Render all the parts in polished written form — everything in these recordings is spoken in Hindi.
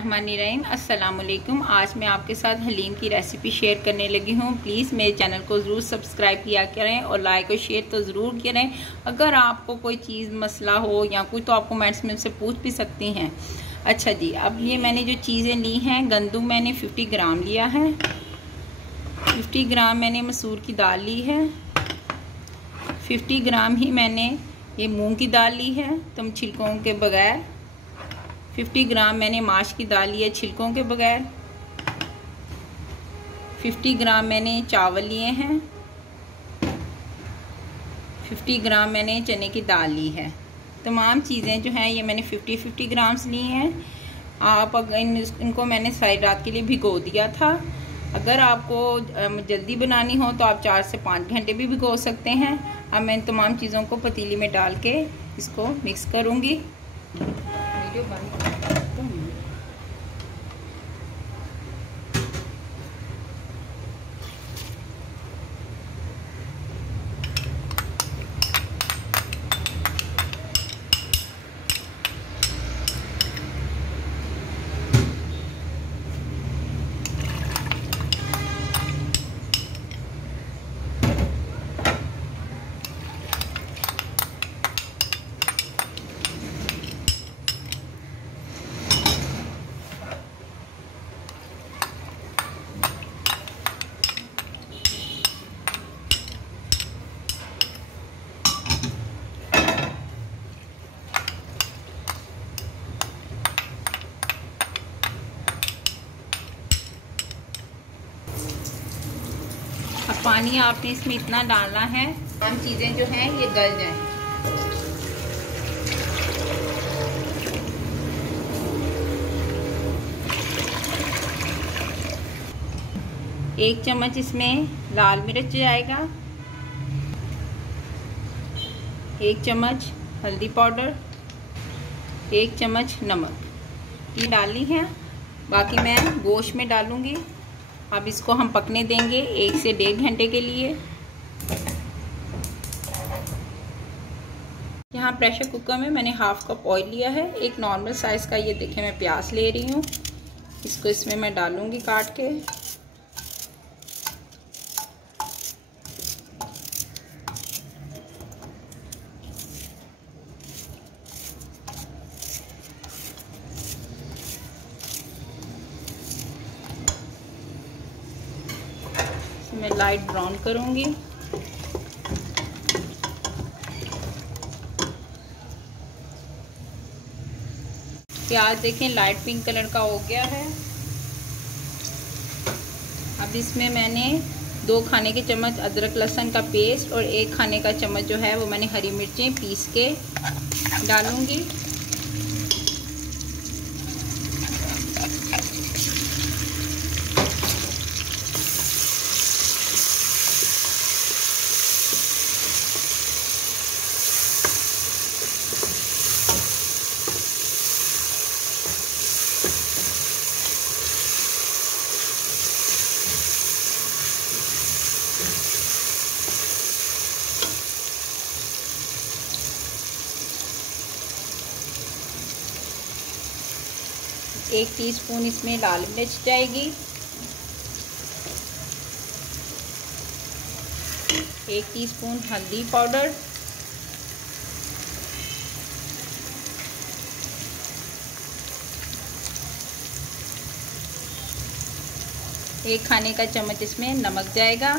बिस्मिल्लाहिर्रहमानिर्रहीम। अस्सलाम वालेकुम। आज मैं आपके साथ हलीम की रेसिपी शेयर करने लगी हूँ। प्लीज़ मेरे चैनल को ज़रूर सब्सक्राइब किया करें और लाइक और शेयर तो ज़रूर करें। अगर आपको कोई चीज़ मसला हो या कोई तो आप कमेंट्स में मुझसे पूछ भी सकती हैं। अच्छा जी, अब ये मैंने जो चीज़ें ली हैं, गंदम मैंने 50 ग्राम लिया है, 50 ग्राम मैंने मसूर की दाल ली है, 50 ग्राम ही मैंने ये मूंग की दाल ली है तुम छिलकों के बगैर, 50 ग्राम मैंने माश की दाल ली है छिलकों के बगैर, 50 ग्राम मैंने चावल लिए हैं, 50 ग्राम मैंने चने की दाल ली है। तमाम चीज़ें जो हैं ये मैंने 50 ग्राम्स ली हैं। आप अगर इनको मैंने सारी रात के लिए भिगो दिया था। अगर आपको जल्दी बनानी हो तो आप 4 से 5 घंटे भी भिगो सकते हैं। अब मैं इन तमाम चीज़ों को पतीली में डाल के इसको मिक्स करूँगी। वीडियो बंद अब पानी आपने इसमें इतना डालना है हम चीज़ें जो हैं ये गल जाएं। एक चम्मच इसमें लाल मिर्च जाएगा, 1 चम्मच हल्दी पाउडर, 1 चम्मच नमक ये डालनी है। बाकी मैं गोश्त में डालूंगी। अब इसको हम पकने देंगे 1 से 1.5 घंटे के लिए। यहाँ प्रेशर कुकर में मैंने हाफ कप ऑयल लिया है। एक नॉर्मल साइज़ का ये देखें मैं प्याज ले रही हूँ। इसको इसमें मैं डालूंगी काट के। मैं लाइट ब्राउन करूंगी। प्याज देखें लाइट पिंक कलर का हो गया है। अब इसमें मैंने 2 खाने के चम्मच अदरक लहसुन का पेस्ट और 1 खाने का चम्मच जो है वो मैंने हरी मिर्चें पीस के डालूंगी। एक टीस्पून इसमें लाल मिर्च जाएगी, 1 टीस्पून हल्दी पाउडर, 1 खाने का चम्मच इसमें नमक जाएगा,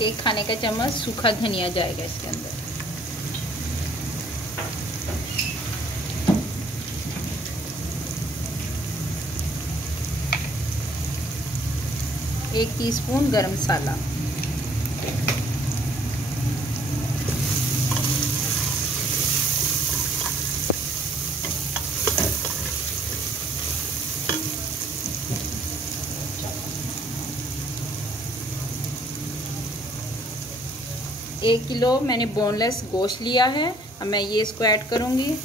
1 खाने का चम्मच सूखा धनिया जाएगा इसके अंदर। एक टीस्पून गरम मसाला, एक किलो मैंने बोनलेस गोश्त लिया है। अब मैं ये इसको ऐड करूँगी।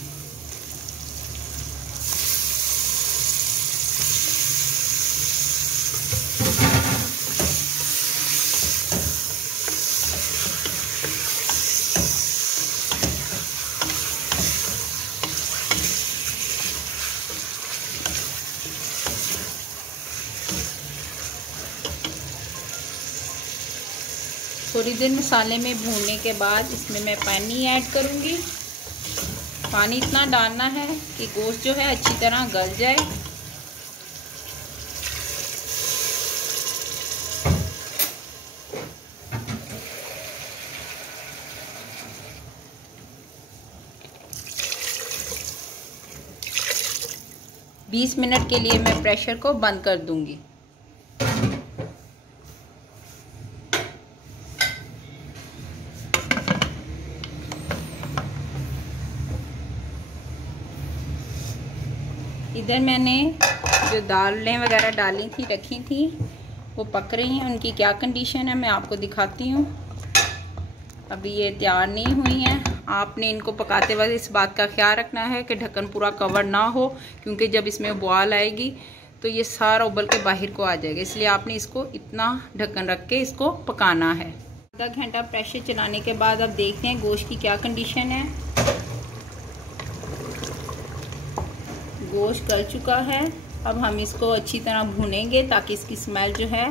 थोड़ी देर मसाले में भूनने के बाद इसमें मैं पानी ऐड करूँगी। पानी इतना डालना है कि गोश्त जो है अच्छी तरह गल जाए। बीस मिनट के लिए मैं प्रेशर को बंद कर दूंगी। इधर मैंने जो दालें वगैरह डाली थी रखी थी वो पक रही हैं। उनकी क्या कंडीशन है मैं आपको दिखाती हूँ। अभी ये तैयार नहीं हुई हैं। आपने इनको पकाते वक्त इस बात का ख्याल रखना है कि ढक्कन पूरा कवर ना हो, क्योंकि जब इसमें बॉयल आएगी तो ये सारा उबल के बाहर को आ जाएगा। इसलिए आपने इसको इतना ढक्कन रख के इसको पकाना है। आधा घंटा प्रेशर चलाने के बाद अब देखते हैं गोश्त की क्या कंडीशन है। गोश्त गल चुका है। अब हम इसको अच्छी तरह भूनेंगे ताकि इसकी स्मेल जो है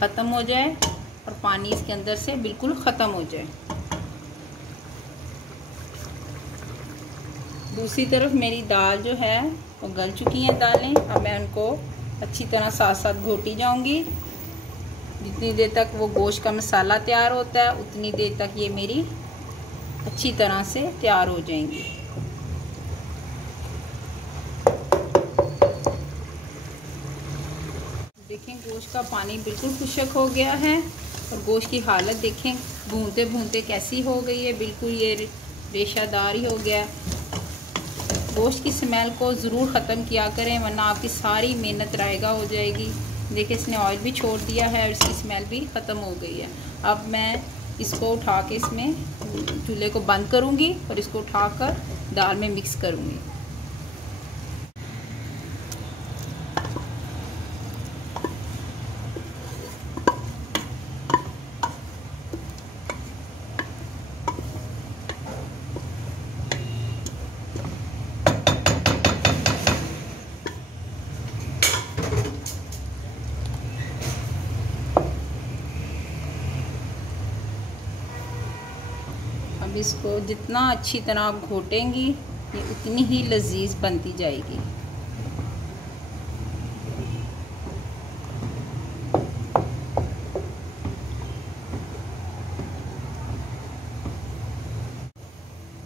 ख़त्म हो जाए और पानी इसके अंदर से बिल्कुल ख़त्म हो जाए। दूसरी तरफ मेरी दाल जो है वो गल चुकी हैं दालें। अब मैं उनको अच्छी तरह साथ साथ घोटी जाऊंगी। जितनी देर तक वो गोश्त का मसाला तैयार होता है उतनी देर तक ये मेरी अच्छी तरह से तैयार हो जाएंगी। देखें गोश्त का पानी बिल्कुल खुश्क हो गया है और गोश्त की हालत देखें भूनते भूनते कैसी हो गई है। बिल्कुल ये रेशादार ही हो गया। गोश्त की स्मेल को ज़रूर ख़त्म किया करें, वरना आपकी सारी मेहनत रायगा हो जाएगी। देखिए इसने ऑयल भी छोड़ दिया है और इसकी स्मेल भी ख़त्म हो गई है। अब मैं इसको उठा के इसमें चूल्हे को बंद करूँगी और इसको उठाकर दाल में मिक्स करूँगी। अब इसको जितना अच्छी तरह आप घोटेंगी ये उतनी ही लजीज बनती जाएगी।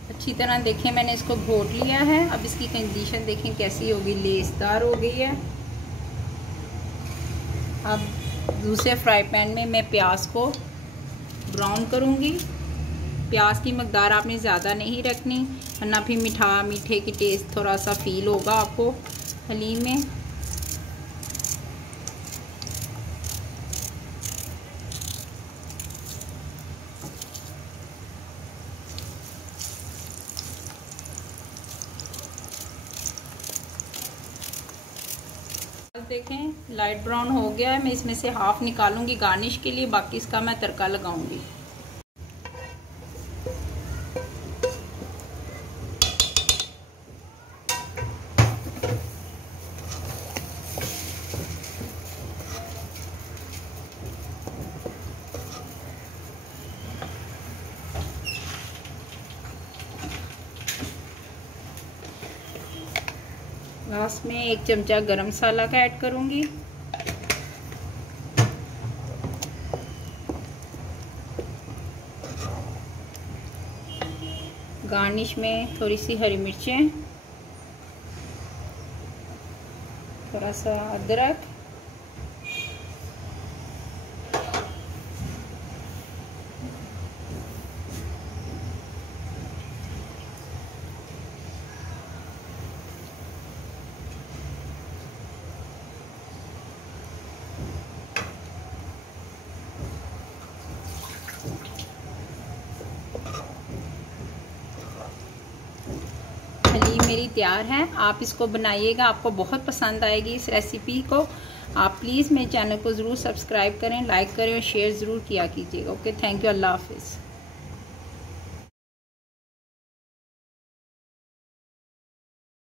अच्छी तरह देखें मैंने इसको घोट लिया है। अब इसकी कंडीशन देखें कैसी होगी, लेसदार हो गई है। अब दूसरे फ्राई पैन में मैं प्याज को ब्राउन करूँगी। प्याज की मकदार आपने ज़्यादा नहीं रखनी, वरना फिर मीठे की टेस्ट थोड़ा सा फील होगा आपको हलीम में। देखें लाइट ब्राउन हो गया है। मैं इसमें से हाफ निकालूंगी गार्निश के लिए, बाकी इसका मैं तड़का लगाऊंगी। लास्ट में 1 चमचा गरम मसाला का ऐड करूंगी। गार्निश में थोड़ी सी हरी मिर्चें, थोड़ा सा अदरक, मेरी तैयार है। आप इसको बनाइएगा, आपको बहुत पसंद आएगी इस रेसिपी को। आप प्लीज़ मेरे चैनल को ज़रूर सब्सक्राइब करें, लाइक करें और शेयर ज़रूर किया कीजिएगा। ओके, थैंक यू, अल्लाह हाफिज़।